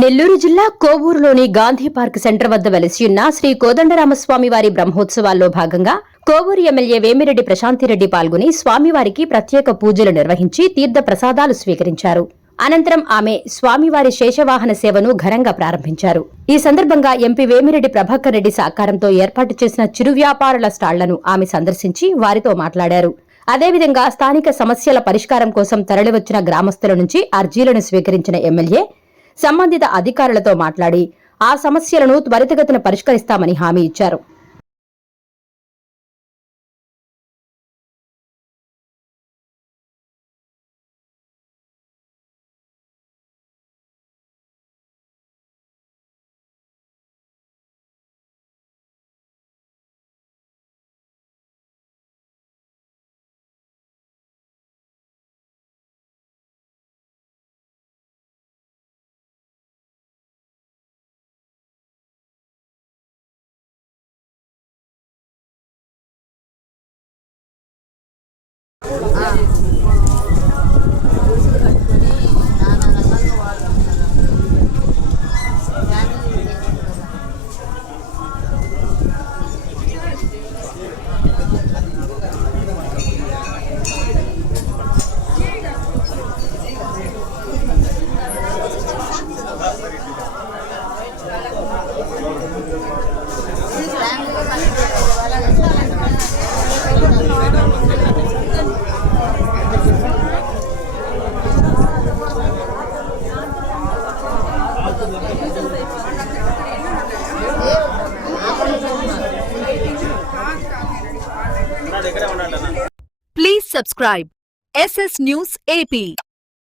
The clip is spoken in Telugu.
నెల్లూరు జిల్లా కోవూరులోని గాంధీ పార్క్ సెంటర్ వద్ద వెలసియున్న శ్రీ కోదండరామస్వామి వారి బ్రహ్మోత్సవాల్లో భాగంగా కోవూరు ఎమ్మెల్యే వేమిరెడ్డి ప్రశాంతిరెడ్డి పాల్గొని స్వామివారికి ప్రత్యేక పూజలు నిర్వహించి తీర్థ ప్రసాదాలు స్వీకరించారు. అనంతరం ఆమె స్వామివారి శేషవాహన సేవను ఘనంగా ప్రారంభించారు. ఈ సందర్భంగా ఎంపీ వేమిరెడ్డి ప్రభాకర్ రెడ్డి సహకారంతో ఏర్పాటు చేసిన చిరు వ్యాపారుల స్టాళ్లను ఆమె సందర్శించి వారితో మాట్లాడారు. అదేవిధంగా స్థానిక సమస్యల పరిష్కారం కోసం తరలివచ్చిన గ్రామస్తుల నుంచి అర్జీలను స్వీకరించిన ఎమ్మెల్యే సంబంధిత అధికారులతో మాట్లాడి ఆ సమస్యలను త్వరితగతిన పరిష్కరిస్తామని హామీ ఇచ్చారు. Please subscribe SS News AP.